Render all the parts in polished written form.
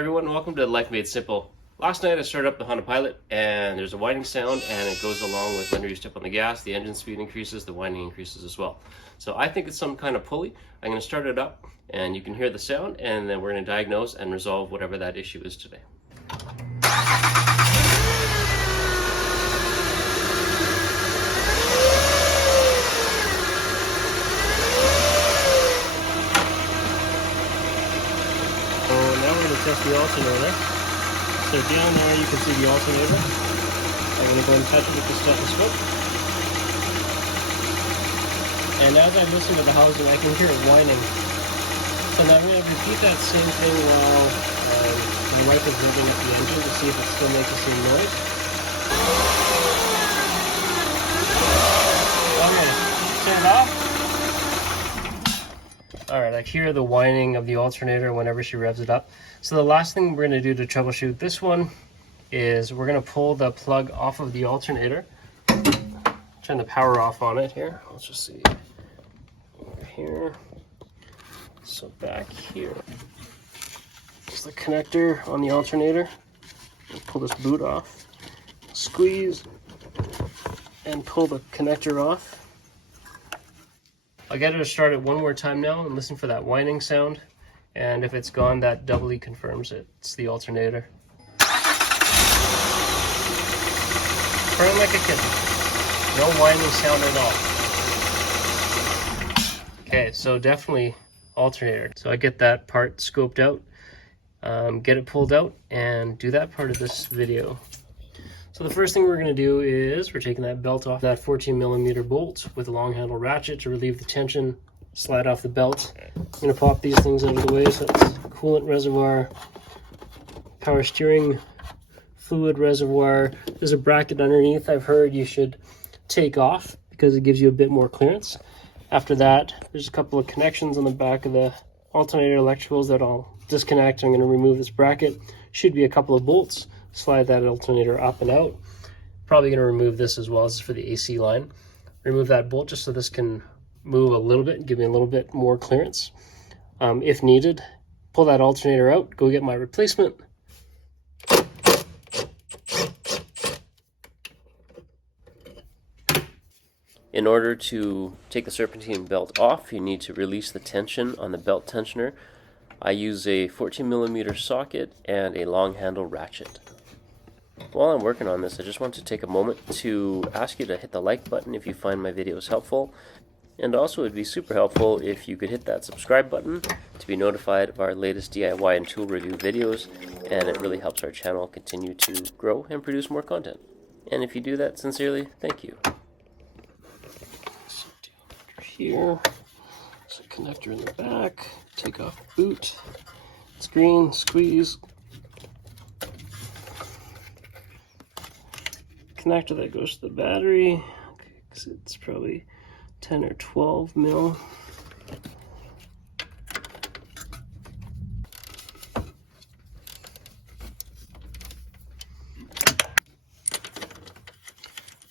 everyone, welcome to Life Made Simple. Last night I started up the Honda Pilot and there's a whining sound, and it goes along with whenever you step on the gas, the engine speed increases, the whining increases as well. So I think it's some kind of pulley. I'm going to start it up and you can hear the sound, and then we're going to diagnose and resolve whatever that issue is today. Test the alternator. So down there you can see the alternator. I'm going to go and touch it with the stethoscope. And as I listen to the housing, I can hear it whining. So now I'm going to repeat that same thing while my wife is revving up the engine to see if it still makes the same noise. Okay, turn it off. Alright, I hear the whining of the alternator whenever she revs it up. So the last thing we're going to do to troubleshoot this one is we're going to pull the plug off of the alternator. Turn the power off on it here. Let's just see. Over here. So back here is the connector on the alternator. We'll pull this boot off. Squeeze and pull the connector off. I'll get her to start it one more time now and listen for that whining sound. And if it's gone, that doubly confirms it's the alternator. Purring like a kitten. No whining sound at all. Okay, so definitely alternator. So I get that part scoped out, get it pulled out, and do that part of this video. So the first thing we're going to do is we're taking that belt off that 14mm bolt with a long handle ratchet to relieve the tension. Slide off the belt. I'm going to pop these things out of the way. So it's coolant reservoir, power steering fluid reservoir. There's a bracket underneath I've heard you should take off because it gives you a bit more clearance. After that, there's a couple of connections on the back of the alternator electricals that I'll disconnect. I'm going to remove this bracket. Should be a couple of bolts. Slide that alternator up and out. Probably going to remove this as well. This is for the AC line. Remove that bolt just so this can move a little bit and give me a little bit more clearance. If needed, pull that alternator out, go get my replacement. In order to take the serpentine belt off, you need to release the tension on the belt tensioner. I use a 14mm socket and a long handle ratchet. While I'm working on this, I just want to take a moment to ask you to hit the like button if you find my videos helpful. And also, it'd be super helpful if you could hit that subscribe button to be notified of our latest DIY and tool review videos, and it really helps our channel continue to grow and produce more content. And if you do that sincerely, thank you. So down under here, there's a connector in the back. Take off the boot. It's green, squeeze. Connector that goes to the battery, because it's probably 10 or 12 mil.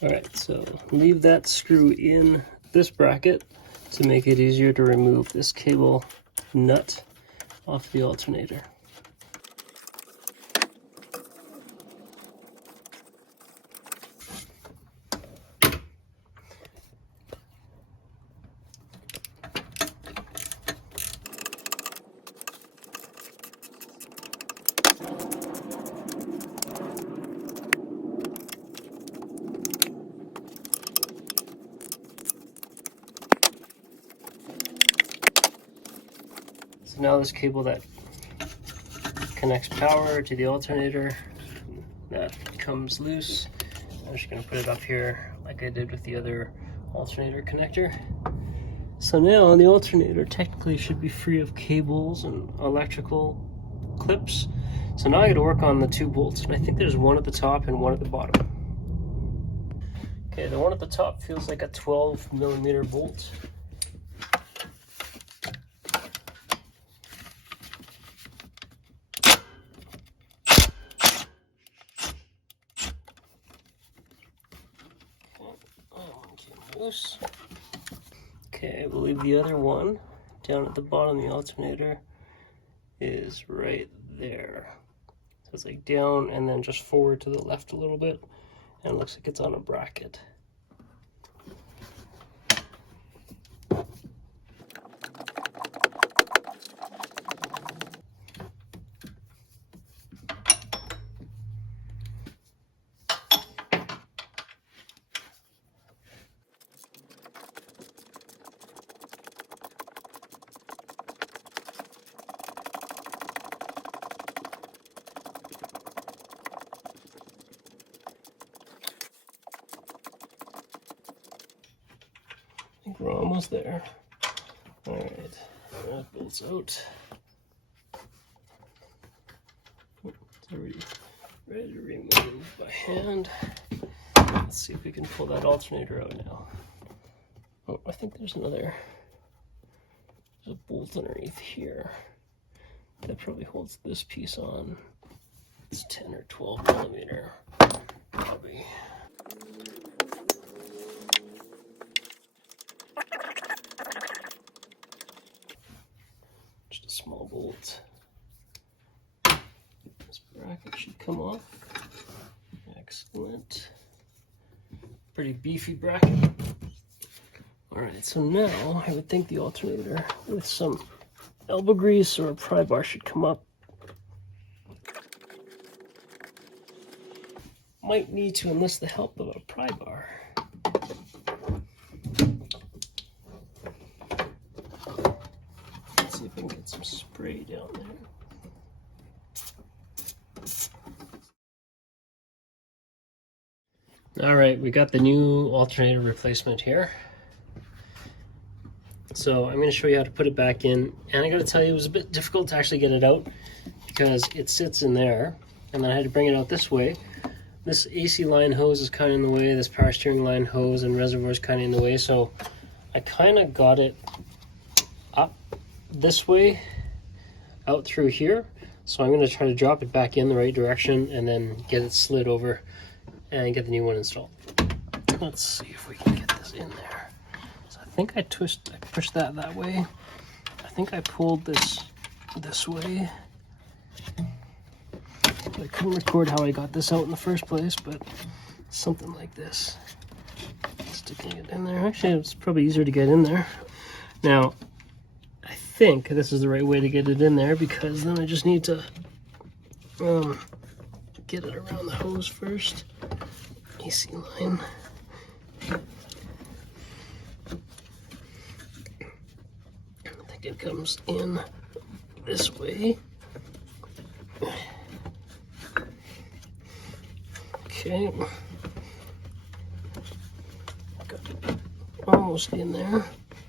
Alright, so leave that screw in this bracket to make it easier to remove this cable nut off the alternator. So now this cable that connects power to the alternator, that comes loose. I'm just going to put it up here like I did with the other alternator connector. So now the alternator technically should be free of cables and electrical clips. So now I got to work on the two bolts, and I think there's one at the top and one at the bottom. Okay, the one at the top feels like a 12mm bolt. Loose. Okay, I believe the other one down at the bottom of the alternator is right there. So it's like down and then just forward to the left a little bit, and it looks like it's on a bracket. I think we're almost there. All right, that bolts out. It's already ready to remove by hand. Let's see if we can pull that alternator out now. Oh, I think there's a bolt underneath here that probably holds this piece on. It's 10 or 12 millimeter, probably. Just a small bolt. This bracket should come off. Excellent. Pretty beefy bracket. Alright, so now I would think the alternator with some elbow grease or a pry bar should come up. Might need to enlist the help of a pry bar. Let's see if I can get some spray down there. Alright, we got the new alternator replacement here. So I'm going to show you how to put it back in, and I got to tell you it was a bit difficult to actually get it out because it sits in there, and then I had to bring it out this way. This AC line hose is kind of in the way, this power steering line hose and reservoir is kind of in the way, so I kind of got it up this way, out through here. So I'm going to try to drop it back in the right direction and then get it slid over and get the new one installed. Let's see if we can get this in there. I think I pushed that way. I think I pulled this way. I couldn't record how I got this out in the first place, but something like this. Sticking it in there. Actually, it's probably easier to get in there. Now, I think this is the right way to get it in there because then I just need to get it around the hose first. AC line. It comes in this way. Okay. Got it almost in there.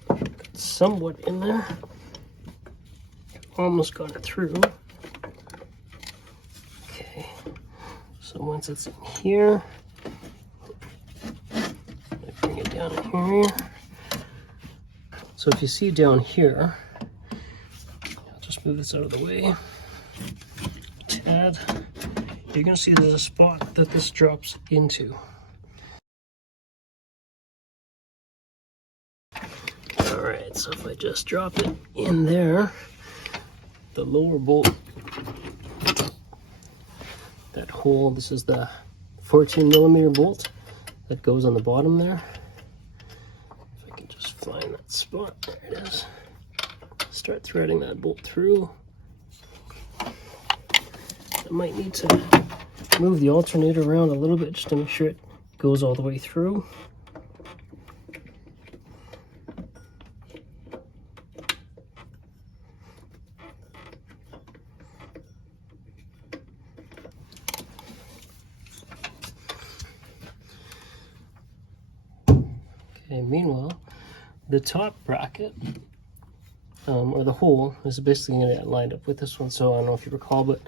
Got it somewhat in there. Almost got it through. Okay. So once it's in here, I bring it down in here. So if you see down here, I'll just move this out of the way. Tad, you're going to see there's a spot that this drops into. Alright, so if I just drop it in there, the lower bolt, that hole, this is the 14 millimeter bolt that goes on the bottom there. If I can just find that spot, there it is. Start threading that bolt through. I might need to move the alternator around a little bit just to make sure it goes all the way through. Okay, meanwhile, the top bracket, or the hole, is basically going to get lined up with this one. So I don't know if you recall, but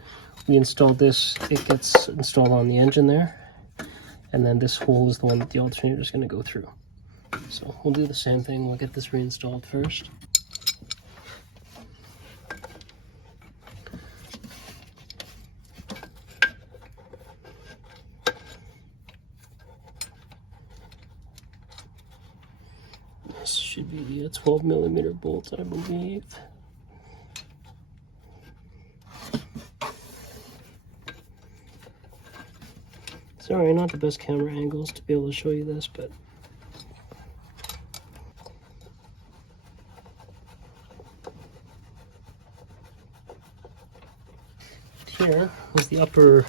we installed this, it gets installed on the engine there, and then this hole is the one that the alternator is going to go through. So we'll do the same thing, we'll get this reinstalled first. This should be a 12 millimeter bolt, I believe. Sorry, not the best camera angles to be able to show you this, but here is the upper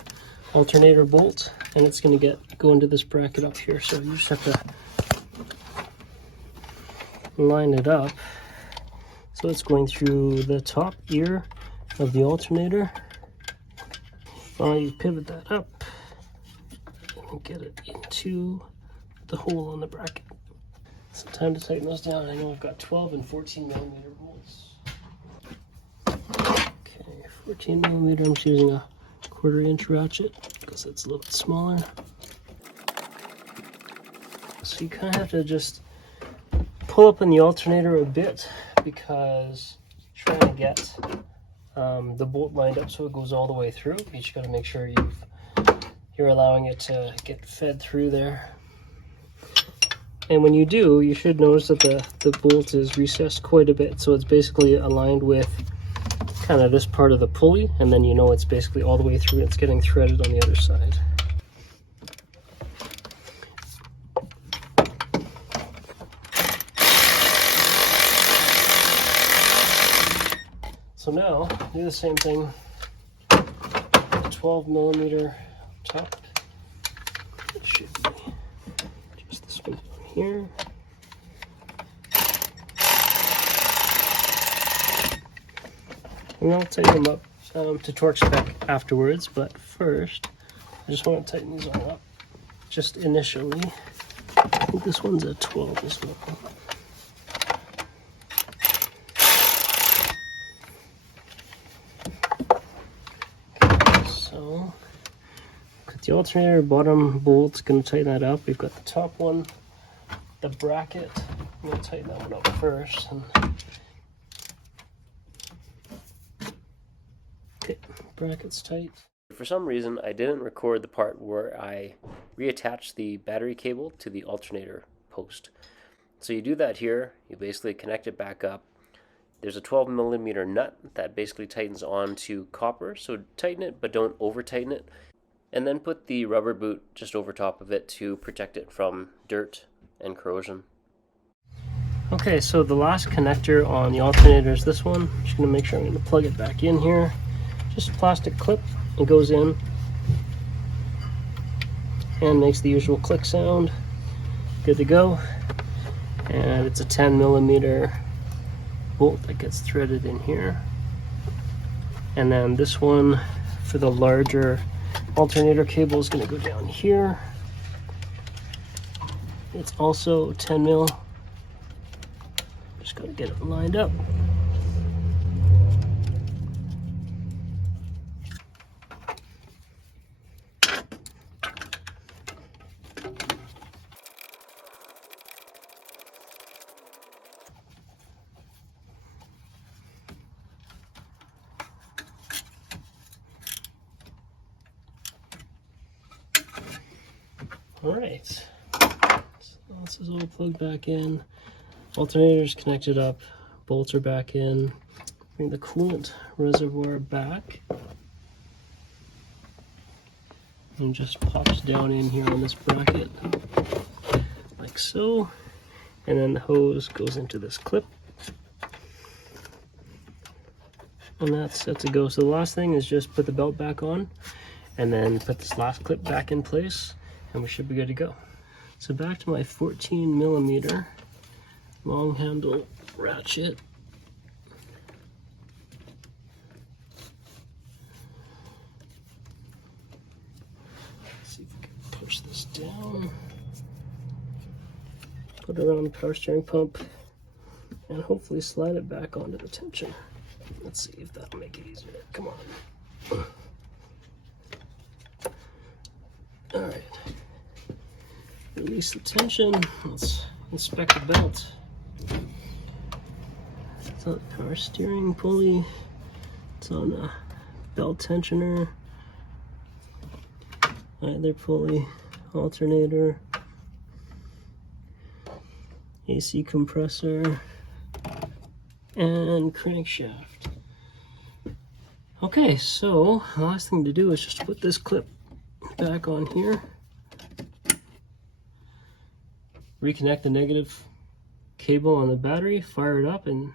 alternator bolt, and it's going to go into this bracket up here. So you just have to line it up so it's going through the top ear of the alternator. You pivot that up and get it into the hole on the bracket. It's time to tighten those down. I know I've got 12 and 14 millimeter bolts. Okay, 14 millimeter, I'm just using a 1/4 inch ratchet because it's a little bit smaller. So you kind of have to just pull up on the alternator a bit because trying to get the bolt lined up so it goes all the way through. You just got to make sure you're allowing it to get fed through there. And when you do, you should notice that the bolt is recessed quite a bit, so it's basically aligned with kind of this part of the pulley, and then you know it's basically all the way through and it's getting threaded on the other side. So now, do the same thing, 12 millimeter top. It should be just this one down here. And I'll tighten them up to torque spec afterwards, but first, I just want to tighten these all up, just initially. I think this one's a 12 as well. So, got the alternator bottom bolt's going to tighten that up. We've got the top one, the bracket. I'm going to tighten that one up first. Okay, bracket's tight. For some reason, I didn't record the part where I reattached the battery cable to the alternator post. So you do that here. You basically connect it back up. There's a 12 millimeter nut that basically tightens onto copper, so tighten it but don't over tighten it, and then put the rubber boot just over top of it to protect it from dirt and corrosion. Okay, so the last connector on the alternator is this one. I'm just going to make sure I'm going to plug it back in here. Just a plastic clip. It goes in and makes the usual click sound. Good to go. And it's a 10 millimeter bolt that gets threaded in here. And then this one for the larger alternator cable is going to go down here. It's also 10 mil. Just got to get it lined up. Alright, so this is all plugged back in. Alternator's connected up, bolts are back in. Bring the coolant reservoir back. And just pops down in here on this bracket, like so. And then the hose goes into this clip. And that's set to go. So the last thing is just put the belt back on, and then put this last clip back in place, and we should be good to go. So back to my 14 millimeter long handle ratchet. Let's see if we can push this down. Put it around the power steering pump and hopefully slide it back onto the tension. Let's see if that'll make it easier. Come on. Alright. Release the tension. Let's inspect the belt. It's on the power steering pulley. It's on the belt tensioner. Either pulley, alternator, AC compressor, and crankshaft. Okay, so the last thing to do is just put this clip back on here. reconnect the negative cable on the battery, fire it up, and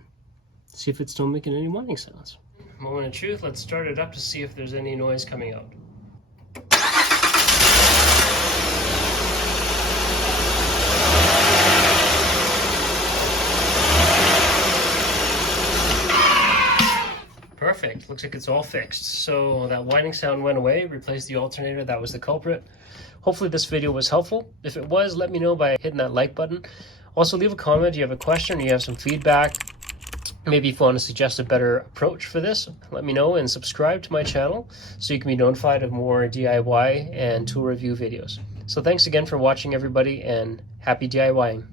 see if it's still making any whining sounds. Moment of truth, let's start it up to see if there's any noise coming out. Perfect, looks like it's all fixed. So that whining sound went away, replaced the alternator, that was the culprit. Hopefully this video was helpful. If it was, let me know by hitting that like button. Also leave a comment if you have a question or you have some feedback. Maybe if you want to suggest a better approach for this, let me know, and subscribe to my channel so you can be notified of more DIY and tool review videos. So thanks again for watching, everybody, and happy DIYing.